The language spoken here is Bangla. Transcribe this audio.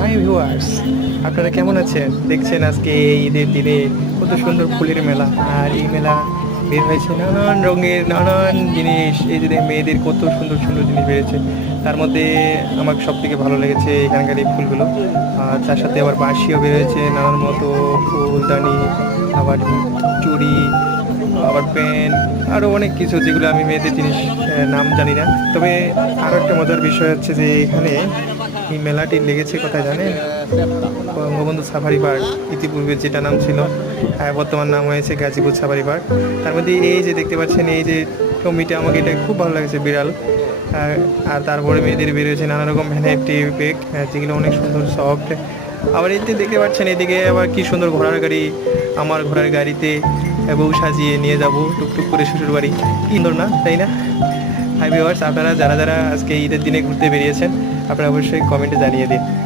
হাই ভিউয়ার্স, আপনারা কেমন আছেন? দেখছেন আজকে এই ঈদের দিনে কত সুন্দর ফুলের মেলা। আর এই মেলা বের হয়েছে নানান রঙের নানান জিনিস। এই যে মেয়েদের কত সুন্দর সুন্দর জিনিস বেরিয়েছে, তার মধ্যে আমার সব থেকে ভালো লেগেছে এখানকার এই ফুলগুলো। আর তার সাথে আবার বাঁশিও বের হয়েছে, নানান মতো ফুলদানি, আবার চুড়ি, আবার প্যান্ট, আরও অনেক কিছু যেগুলো আমি মেয়েদের জিনিস নাম জানি না। তবে আরও একটা মজার বিষয় হচ্ছে যে এখানে এই মেলাটি লেগেছে কোথায় জানেন? Bangabandhu safari park. ইতিপূর্বে যেটা নাম ছিল, বর্তমান নাম হয়েছে গাজীপুর সাফারি পার্ক। তার মধ্যে এই যে দেখতে পাচ্ছেন এই যে টমিটা, আমাকে এটা খুব ভালো লাগছে, বিড়াল। আর তারপরে মেয়েদের বেরিয়েছে নানা রকম ভ্যানাইটি ব্যাগ, যেগুলো অনেক সুন্দর সফট। আবার এই যে দেখতে পাচ্ছেন এদিকে আবার কি সুন্দর ঘোড়ার গাড়ি। আমার ঘোড়ার গাড়িতে বউ সাজিয়ে নিয়ে যাব টুকটুক করে শ্বশুর বাড়ি। কি সুন্দর না, তাই না? হাই ভিউয়ার্স, আপনারা যারা যারা আজকে ঈদের দিনে ঘুরতে বেরিয়েছেন, আপনারা অবশ্যই কমেন্টে জানিয়ে দিন।